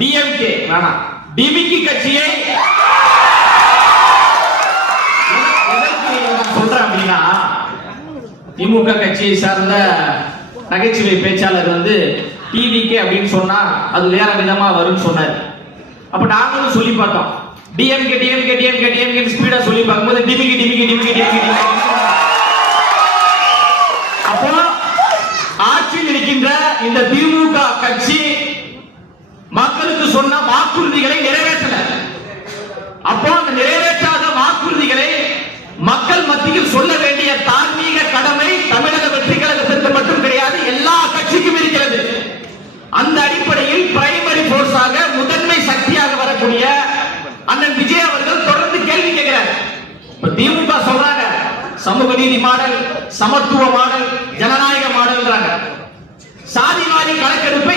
DMK வேணாம், டிமிகி கட்சியை சொல்றேன் அப்படின்னா, திமுக கட்சியை சார்ந்த நகைச்சுவை பேச்சாளர் வந்து டிவிகே அப்படின்னு சொன்னா அது வேற விதமா வரும்னு சொன்னார். அப்ப நாங்களும் சொல்லி பார்த்தோம், DMK DMK DMK DMK speedo சொல்லி பார்க்கும்போது டிமிகி டிமிகி டிமிகி டிமிகி. அப்போ ஆட்சியில் இருக்கின்ற இந்த திமுக கட்சி மக்களுக்கு சொன்ன வாக்குறுதிகளை நிறைவேற்றல. அப்போ அந்த நிறைவேற்றாத வாக்குறுதிகளை மக்கள் மத்தியில் சொல்ல வேண்டிய தார்மீக கடமை தமிழக வெற்றி கழகத்திற்கு மட்டும் கிடையாது, எல்லா கட்சிக்கும் இருக்கிறது. அந்த அடிப்படையில் பிரைமரி போர்ஸாக முதன்மை சக்தியாக வரக்கூடிய அண்ணன் விஜய் அவர்கள் தொடர்ந்து கேள்வி கேட்கிறார். இப்ப திமுக சொல்றாங்க சமூக நீதி மாடல், சமத்துவ மாடல், ஜனநாயக மாடல்ன்றாங்க. சாதிவாரி கணக்கெடுப்பை